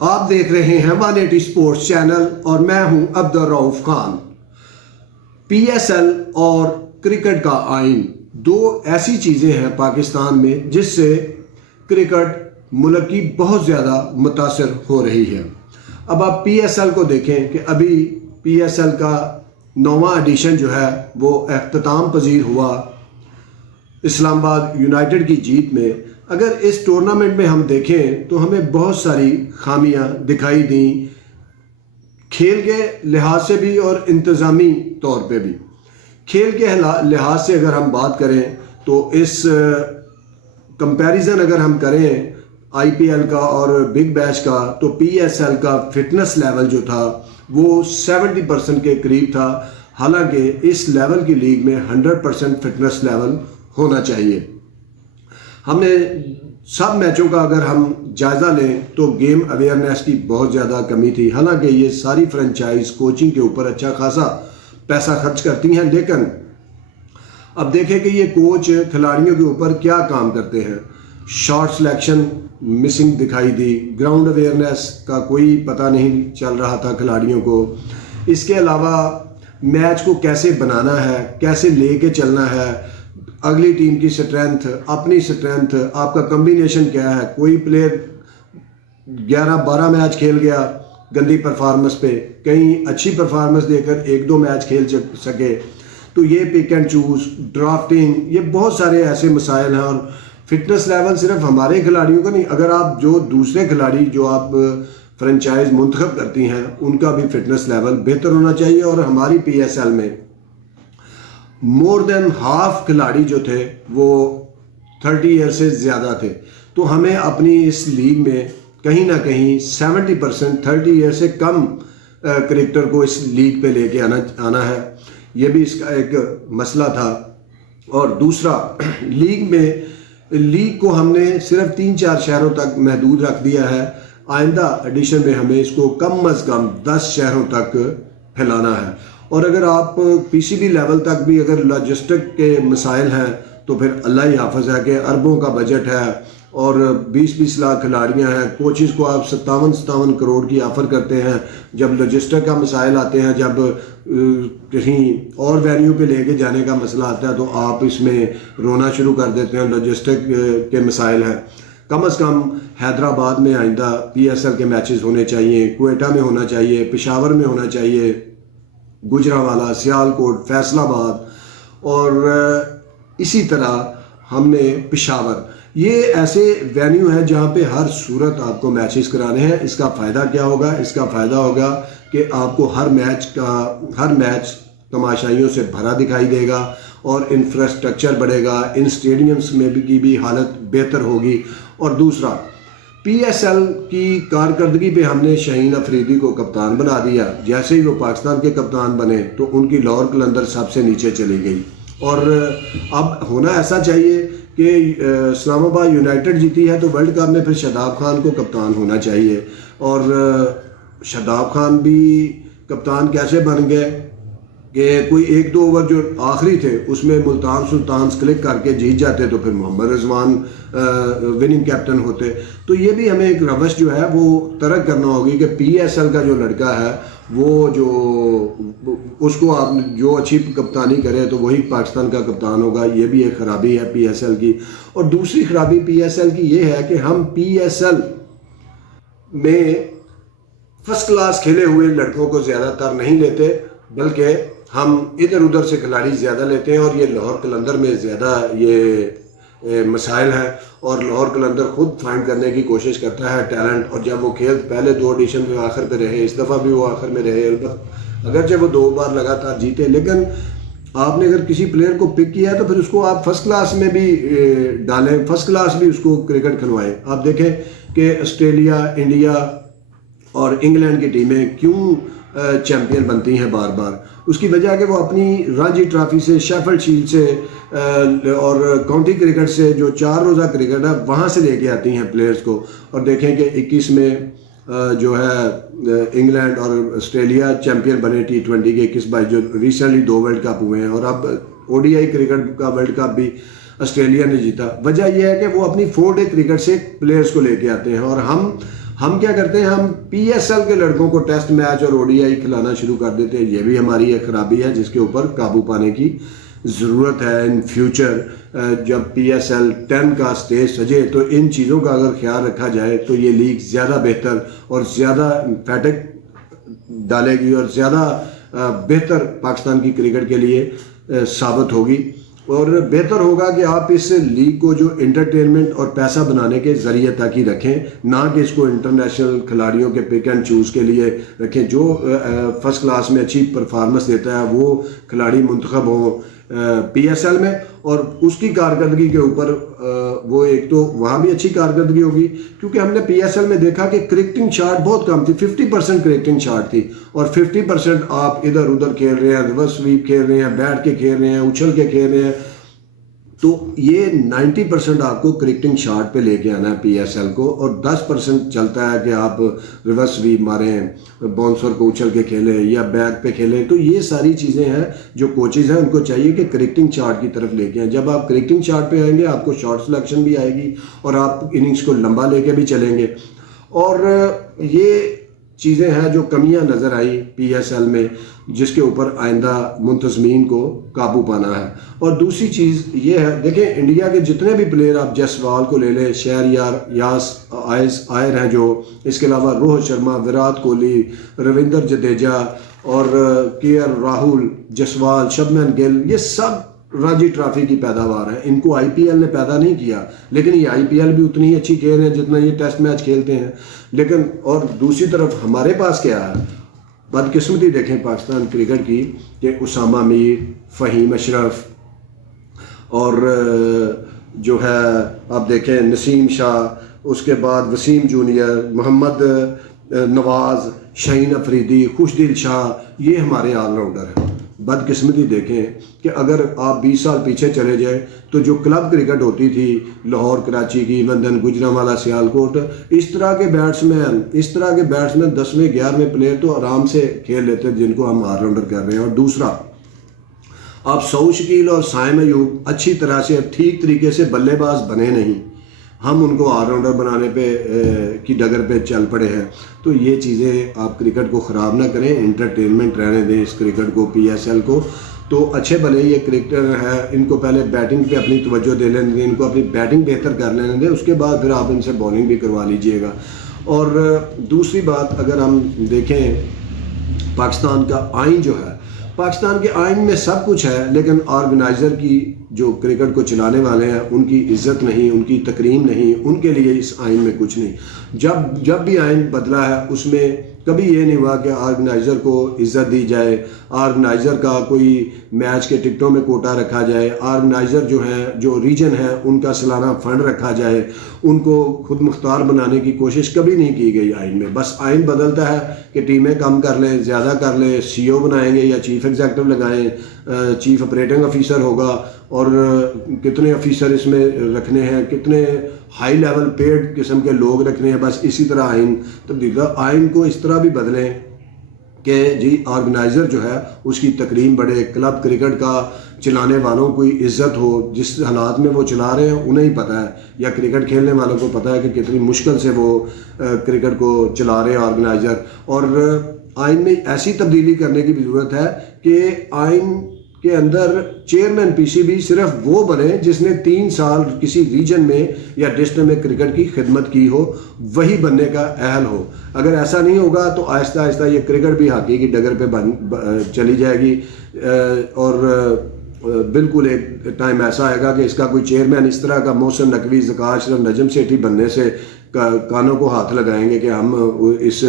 आप देख रहे हैं 180 स्पोर्ट्स चैनल और मैं हूं अब्दुल रऊफ खान। पीएसएल और क्रिकेट का आइन दो ऐसी चीज़ें हैं पाकिस्तान में जिससे क्रिकेट मुल्क की बहुत ज़्यादा मुतासर हो रही है। अब आप पीएसएल को देखें कि अभी पीएसएल का 9वां एडिशन जो है वो अख्ताम पजीर हुआ इस्लामाबाद यूनाइटेड की जीत में। अगर इस टूर्नामेंट में हम देखें तो हमें बहुत सारी खामियां दिखाई दी, खेल के लिहाज से भी और इंतज़ामी तौर पे भी। खेल के लिहाज से अगर हम बात करें तो इस कंपैरिजन अगर हम करें आईपीएल का और बिग बैश का, तो पीएसएल का फिटनेस लेवल जो था वो 70% के करीब था। हालांकि इस लेवल की लीग में 100% फिटनेस लेवल होना चाहिए। हमने सब मैचों का अगर हम जायज़ा लें तो गेम अवेयरनेस की बहुत ज़्यादा कमी थी। हालांकि ये सारी फ्रेंचाइज कोचिंग के ऊपर अच्छा खासा पैसा खर्च करती हैं, लेकिन अब देखें कि ये कोच खिलाड़ियों के ऊपर क्या काम करते हैं। शॉट सिलेक्शन मिसिंग दिखाई दी, ग्राउंड अवेयरनेस का कोई पता नहीं चल रहा था खिलाड़ियों को। इसके अलावा मैच को कैसे बनाना है, कैसे लेके चलना है, अगली टीम की स्ट्रेंथ, अपनी स्ट्रेंथ, आपका कम्बिनेशन क्या है। कोई प्लेयर 11-12 मैच खेल गया गंदी परफॉर्मेंस पे, कहीं अच्छी परफॉर्मेंस देकर 1-2 मैच खेल सके, तो ये पिक एंड चूज, ड्राफ्टिंग, ये बहुत सारे ऐसे मसाइल हैं। और फिटनेस लेवल सिर्फ हमारे खिलाड़ियों का नहीं, अगर आप जो दूसरे खिलाड़ी जो आप फ्रेंचाइज मुंतखब करती हैं उनका भी फिटनेस लेवल बेहतर होना चाहिए। और हमारी पीएसएल में मोर देन हाफ खिलाड़ी जो थे वो 30 ईयर से ज़्यादा थे। तो हमें अपनी इस लीग में कहीं ना कहीं 70% 30 ईयर से कम क्रिकेटर को इस लीग पे लेके आना है। ये भी इसका एक मसला था। और दूसरा, लीग को हमने सिर्फ 3-4 शहरों तक महदूद रख दिया है। आइंदा एडिशन में हमें इसको कम अज़ कम 10 शहरों तक फैलाना है। और अगर आप पीसीबी लेवल तक भी अगर लॉजिस्टिक के मसाइल हैं तो फिर अल्लाह ही हाफ़िज़ है कि अरबों का बजट है और 20-20 लाख खिलाड़ियाँ हैं। कोचेज़ को आप 57 करोड़ की ऑफ़र करते हैं। जब लॉजिस्टिक का मसाइल आते हैं, जब कहीं और वेन्यू पे लेके जाने का मसला आता है तो आप इसमें रोना शुरू कर देते हैं। लॉजिस्टिक के मसाइल हैं। कम अज़ कम हैदराबाद में आइंदा पीएसएल के मैचेस होने चाहिए, क्वेटा में होना चाहिए, पेशावर में होना चाहिए, गुजरांवाला, सियालकोट, फैसलाबाद, और इसी तरह हमने पेशावर, ये ऐसे वेन्यू हैं जहाँ पे हर सूरत आपको मैचेस कराने हैं। इसका फ़ायदा क्या होगा? इसका फ़ायदा होगा कि आपको हर मैच तमाशाइयों से भरा दिखाई देगा और इंफ्रास्ट्रक्चर बढ़ेगा, इन स्टेडियम्स में भी की भी हालत बेहतर होगी। और दूसरा, पीएसएल की कारकर्दगी पे हमने शाहीन अफरीदी को कप्तान बना दिया। जैसे ही वो पाकिस्तान के कप्तान बने तो उनकी लाहौर कलंदर सबसे नीचे चली गई। और अब होना ऐसा चाहिए कि इस्लामाबाद यूनाइटेड जीती है तो वर्ल्ड कप में फिर शादाब खान को कप्तान होना चाहिए। और शादाब खान भी कप्तान कैसे बन गए कि कोई 1-2 ओवर जो आखिरी थे उसमें मुल्तान सुल्तान क्लिक करके जीत जाते तो फिर मोहम्मद रिजवान विनिंग कैप्टन होते। तो ये भी हमें एक रवश जो है वो तरक करना होगी कि पीएसएल का जो लड़का है वो जो उसको आप जो अच्छी कप्तानी करे तो वही पाकिस्तान का कप्तान होगा। ये भी एक ख़राबी है पीएसएल की। और दूसरी ख़राबी पीएसएल की ये है कि हम पीएसएल में फर्स्ट क्लास खेले हुए लड़कों को ज़्यादातर नहीं लेते, बल्कि हम इधर उधर से खिलाड़ी ज़्यादा लेते हैं। और ये लाहौर कलंदर में ज़्यादा ये मसाइल हैं और लाहौर कलंदर खुद फाइंड करने की कोशिश करता है टैलेंट। और जब वो खेल पहले 2 एडिशन में आखिर पे रहे, इस दफ़ा भी वो आखिर में रहे, अगरचे वो 2 बार लगातार जीते, लेकिन आपने अगर किसी प्लेयर को पिक किया है तो फिर उसको आप फर्स्ट क्लास में भी डालें, फर्स्ट क्लास भी उसको क्रिकेट खिलवाएं। आप देखें कि ऑस्ट्रेलिया, इंडिया और इंग्लैंड की टीमें क्यों चैम्पियन बनती हैं बार बार। उसकी वजह है कि वो अपनी रणजी ट्रॉफी से, शेफील्ड शील्ड से और काउंटी क्रिकेट से, जो 4 रोज़ा क्रिकेट है, वहाँ से लेके आती हैं प्लेयर्स को। और देखें कि 21 में जो है इंग्लैंड और ऑस्ट्रेलिया चैम्पियन बने T20 के 21-22, जो रिसेंटली 2 वर्ल्ड कप हुए हैं। और अब ओडीआई क्रिकेट का वर्ल्ड कप भी ऑस्ट्रेलिया ने जीता। वजह यह है कि वो अपनी 4 डे क्रिकेट से प्लेयर्स को लेके आते हैं। और हम हम क्या करते हैं, हम PSL के लड़कों को टेस्ट मैच और ODI खिलाना शुरू कर देते हैं। ये भी हमारी एक खराबी है जिसके ऊपर काबू पाने की ज़रूरत है। इन फ्यूचर जब PSL 10 का स्टेज सजे तो इन चीज़ों का अगर ख्याल रखा जाए तो ये लीग ज़्यादा बेहतर और ज़्यादा फैटिक डालेगी और ज़्यादा बेहतर पाकिस्तान की क्रिकेट के लिए साबित होगी। और बेहतर होगा कि आप इस लीग को जो एंटरटेनमेंट और पैसा बनाने के ज़रिए ताकि रखें, ना कि इसको इंटरनेशनल खिलाड़ियों के पिक एंड चूज़ के लिए रखें। जो फर्स्ट क्लास में अच्छी परफॉर्मेंस देता है वो खिलाड़ी मुंतखब हों PSL में, और उसकी कारकर्दगी के ऊपर वो एक तो वहाँ भी अच्छी कारकर्दगी होगी, क्योंकि हमने PSL में देखा कि क्रिकेटिंग शाट बहुत कम थी। 50% क्रिकेटिंग शाट थी और 50% आप इधर उधर खेल रहे हैं, रिवर्स स्वीप खेल रहे हैं, बैठ के खेल रहे हैं, उछल के खेल रहे हैं। तो ये 90% आपको क्रिकेटिंग शाट पे लेके आना है PSL को, और 10% चलता है कि आप रिवर्स स्वीप मारें, बाउंसर को उछल के खेलें या बैक पे खेलें। तो ये सारी चीज़ें हैं जो कोचेज़ हैं उनको चाहिए कि क्रिकेटिंग शाट की तरफ लेके आएँ। जब आप क्रिकेटिंग शाट पे आएंगे आपको शॉट सिलेक्शन भी आएगी और आप इनिंग्स को लंबा लेके भी चलेंगे। और ये चीज़ें हैं जो कमियां नज़र आई PSL में, जिसके ऊपर आइंदा मुंतज़मीन को काबू पाना है। और दूसरी चीज़ ये है, देखें इंडिया के जितने भी प्लेयर, आप जसवाल को ले लें, शहरयार, यास आयर हैं जो, इसके अलावा रोहित शर्मा, विराट कोहली, रविंद्र जडेजा और KL राहुल, जसवाल, शुभमन गिल, ये सब रणजी ट्रॉफी की पैदावार है। इनको IPL ने पैदा नहीं किया, लेकिन ये IPL भी उतनी ही अच्छी खेल रहे हैं जितना ये टेस्ट मैच खेलते हैं। लेकिन और दूसरी तरफ हमारे पास क्या है, बदकिस्मती देखें पाकिस्तान क्रिकेट की कि उसामा मीर, फ़हीम अशरफ और जो है आप देखें नसीम शाह, उसके बाद वसीम जूनियर, मोहम्मद नवाज़, शाहीन अफरीदी, खुशदिल शाह, ये हमारे ऑलराउंडर हैं। बदकिस्मती देखें कि अगर आप 20 साल पीछे चले जाए तो जो क्लब क्रिकेट होती थी लाहौर, कराची की, लंदन, गुजरांवाला, सियालकोट, इस तरह के बैट्समैन 10वें 11वें प्लेयर तो आराम से खेल लेते हैं जिनको हम ऑलराउंडर कर रहे हैं। और दूसरा, आप सऊद शकील और साइम अयूब अच्छी तरह से ठीक तरीके से बल्लेबाज बने नहीं, हम उनको ऑलराउंडर बनाने पे की डगर पे चल पड़े हैं। तो ये चीज़ें आप क्रिकेट को ख़राब ना करें, एंटरटेनमेंट रहने दें इस क्रिकेट को, PSL को। तो अच्छे भले ये क्रिकेटर हैं, इनको पहले बैटिंग पे अपनी तवज्जो दे लेने दें, इनको अपनी बैटिंग बेहतर कर लेने दें, उसके बाद फिर आप इनसे बॉलिंग भी करवा लीजिएगा। और दूसरी बात, अगर हम देखें पाकिस्तान का आइन जो है, पाकिस्तान के आइन में सब कुछ है, लेकिन ऑर्गेनाइज़र की जो क्रिकेट को चलाने वाले हैं उनकी इज़्ज़त नहीं, उनकी तकरीम नहीं, उनके लिए इस आइन में कुछ नहीं। जब भी आइन बदला है उसमें कभी ये नहीं हुआ कि ऑर्गेनाइज़र को इज़्ज़त दी जाए, ऑर्गेनाइज़र का कोई मैच के टिकटों में कोटा रखा जाए, ऑर्गेनाइज़र जो है, जो रीजन है, उनका सालाना फ़ंड रखा जाए, उनको खुद मुख्तार बनाने की कोशिश कभी नहीं की गई आइन में। बस आइन बदलता है कि टीमें कम कर लें, ज़्यादा कर लें, CEO बनाएंगे या चीफ एग्जेक्टिव लगाएं, चीफ ऑपरेटिंग ऑफिसर होगा, और कितने ऑफिसर इसमें रखने हैं, कितने हाई लेवल पेड किस्म के लोग रखने हैं, बस इसी तरह आइन तब्दील। आइन को इस तरह भी बदलें कि जी ऑर्गेनाइज़र जो है उसकी तकरीम बढ़े, क्लब क्रिकेट का चलाने वालों को इज़्ज़त हो, जिस हालात में वो चला रहे हैं उन्हें ही पता है, या क्रिकेट खेलने वालों को पता है कि कितनी मुश्किल से वो क्रिकेट को चला रहे हैं ऑर्गेनाइज़र। और आइन में ऐसी तब्दीली करने की भी ज़रूरत है कि आइन के अंदर चेयरमैन PCB सिर्फ वो बने जिसने 3 साल किसी रीजन में या डिस्ट्रिक्ट में क्रिकेट की खिदमत की हो, वही बनने का अहल हो। अगर ऐसा नहीं होगा तो आहिस्ता आहिस्ता ये क्रिकेट भी हॉकी की डगर पे चली जाएगी, और बिल्कुल एक टाइम ऐसा आएगा कि इसका कोई चेयरमैन इस तरह का मोहसिन नकवी, ज़का अशरफ, नजम सेठी बनने से कानों को हाथ लगाएंगे कि हम इस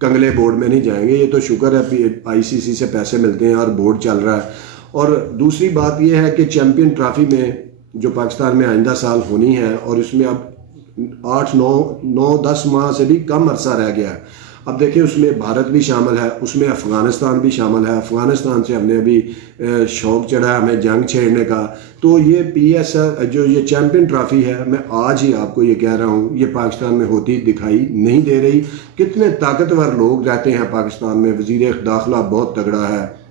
कंगले बोर्ड में नहीं जाएंगे। ये तो शुक्र है ICC से पैसे मिलते हैं और बोर्ड चल रहा है। और दूसरी बात यह है कि चैम्पियन ट्रॉफी में जो पाकिस्तान में आइंदा साल होनी है, और इसमें अब 8-9-10 माह से भी कम अरसा रह गया है। अब देखिए उसमें भारत भी शामिल है, उसमें अफ़गानिस्तान भी शामिल है। अफ़गानिस्तान से हमने अभी शौक़ चढ़ा हमें जंग छेड़ने का। तो ये PSL जो ये चैम्पियन ट्रॉफ़ी है, मैं आज ही आपको ये कह रहा हूँ, ये पाकिस्तान में होती दिखाई नहीं दे रही। कितने ताकतवर लोग रहते हैं पाकिस्तान में, वज़ीर दाखिला बहुत तगड़ा है,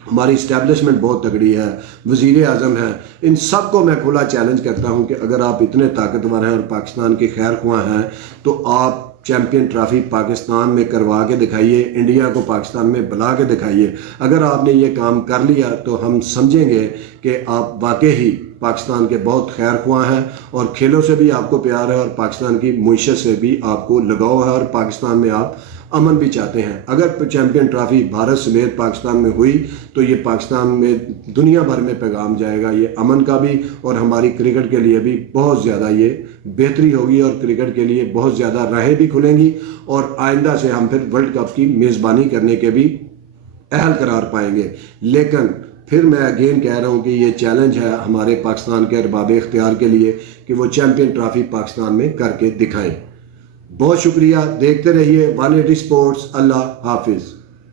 हमारी इस्टेब्लिशमेंट बहुत तगड़ी है, वज़ीर आज़म है। इन सब को मैं खुला चैलेंज करता हूँ कि अगर आप इतने ताकतवर हैं और पाकिस्तान के खैर ख्वाह हैं तो आप चैम्पियन ट्रॉफी पाकिस्तान में करवा के दिखाइए, इंडिया को पाकिस्तान में बुला के दिखाइए। अगर आपने ये काम कर लिया तो हम समझेंगे कि आप वाकई ही पाकिस्तान के बहुत खैर ख्वाह हैं और खेलों से भी आपको प्यार है और पाकिस्तान की मुईशत से भी आपको लगाव है और पाकिस्तान में आप अमन भी चाहते हैं। अगर चैम्पियन ट्रॉफी भारत समेत पाकिस्तान में हुई तो ये पाकिस्तान में दुनिया भर में पैगाम जाएगा, ये अमन का भी और हमारी क्रिकेट के लिए भी बहुत ज़्यादा ये बेहतरी होगी और क्रिकेट के लिए बहुत ज़्यादा राहें भी खुलेंगी और आइंदा से हम फिर वर्ल्ड कप की मेज़बानी करने के भी अहल करार पाएंगे। लेकिन फिर मैं अगेन कह रहा हूँ कि ये चैलेंज है हमारे पाकिस्तान के अरबाब इख्तियार के लिए कि वो चैम्पियन ट्रॉफी पाकिस्तान में करके दिखाएं। बहुत शुक्रिया, देखते रहिए 180 स्पोर्ट्स। अल्लाह हाफिज़।